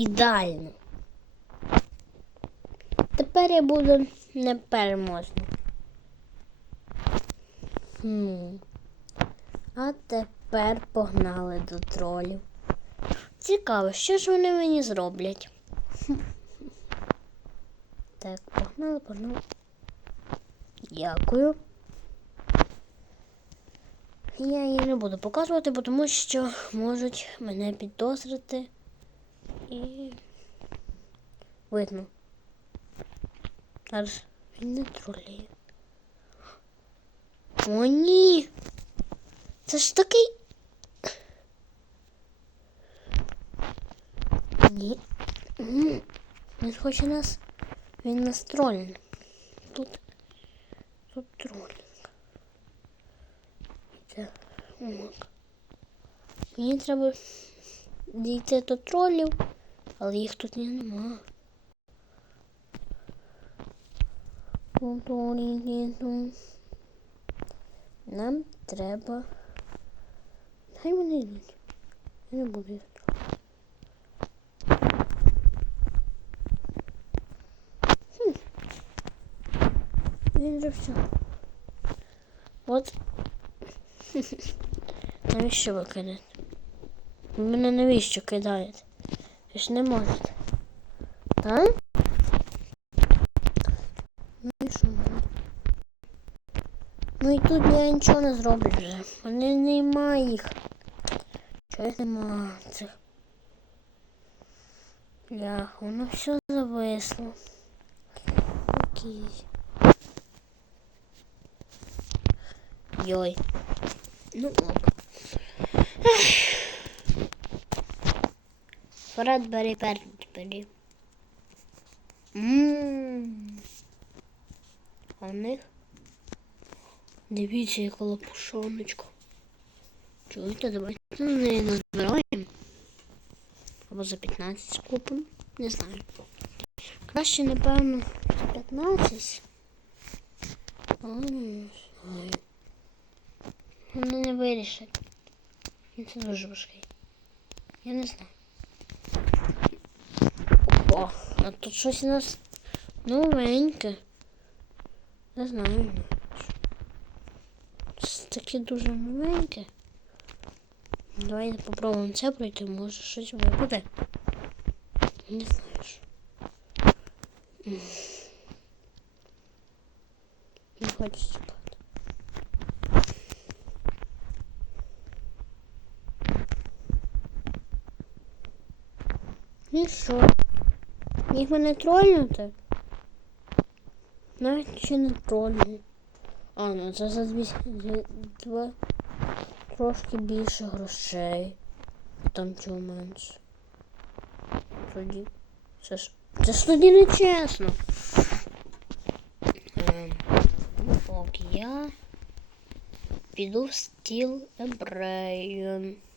ідеально. Тепер я буду непереможним. Хм. А тепер погнали до тролів. Цікаво, що ж вони мені зроблять. Так, погнали, погнали. Дякую. Я її не буду показувати, тому що можуть мене підозрити і видно. Зараз він не троліє. О, ні! Це ж такий. Ні. Він хоче нас. Він нас. Тут. Тут тролінг. Це. Так. Мені треба дійти до тролів, але їх тут нема. Нам треба. Хай вони йдуть. Я не буду їх. Хм. Він же все. От. Навіщо ви кидаєте? Мене навіщо кидаєте? Ви ж не можете. Так? Ну і що? Ну і тут я нічого не зроблю вже. Вони нема їх. Чого їх нема цих? Бляха, воно все зависло. Окей. Йой. Ну ок. Фред бери перед бери. Ммм. А в них Дивіться, яка лапушоночка. Чуєте, давайте неї назбираємо. Або за 15 купимо. Не знаю. Краще, напевно, за 15. Але не знаю. Вони не вирішать. Він це дуже важкий. Я не знаю. О, а тут щось у нас новеньке. Не знаю. Це таке дуже новеньке. Давайте попробуємо це пройти, може щось випаде. Не знаю. Не хочу спати. І що? Їх мене тролювати? Навіть ще не тролюють. А, ну це за дві, два трошки більше грошей. Там чого менше. Тоді. Це ж. Це ж тоді не чесно. Ок, я піду в стіл Ебрейн.